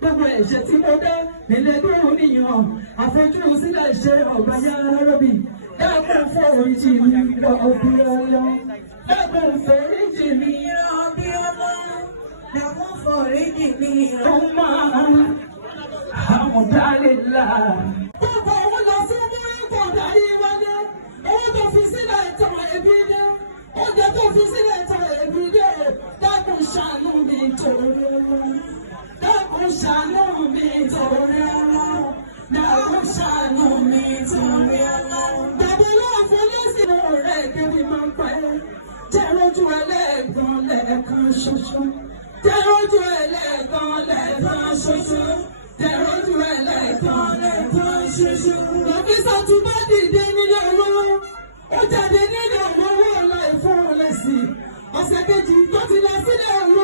gbogbo ẹ̀ṣẹ̀ tí mo dá nílẹ̀ dúró níyàn àfojú sílẹ̀ ṣe ọ̀gbà yára rọ́bì dákun foríjì mi lọ òbí ọlọ́ dákun foríjì mi òbí ọlọ́ dákun foríjì mi ọmọ àmọ̀dálélà. gbogbo owó lọ sí múlùkù darí wájú owó tó fi sílẹ̀ ìtàn ẹbí dé oúnjẹ tó fi sílẹ̀ ìtàn ẹbí dé dákun ṣàánú mi torí dákun ṣàánú mi torí ọlọ́ dákun ṣàánú mi torí ọlọ́. bàbá olóòfin lẹ́sìn rẹ̀ kiri máa ń pẹ́ jẹ́ lójú ẹlẹ́gbọ̀n lẹ́ẹ̀kan ṣoṣo jẹ́ lójú ẹlẹ́gbọ̀n lẹ́ẹ̀kan ṣoṣo jẹ́ lójú ẹlẹ́gbọ̀n lẹ́ẹ̀kan ṣoṣo. lọ́fíìsà tún bá dìde nílé olówó ó jáde nílé olówó ọ̀la ìfowópamọ́sí ọ̀sẹ̀ kejì tó ti lọ sílẹ̀ olú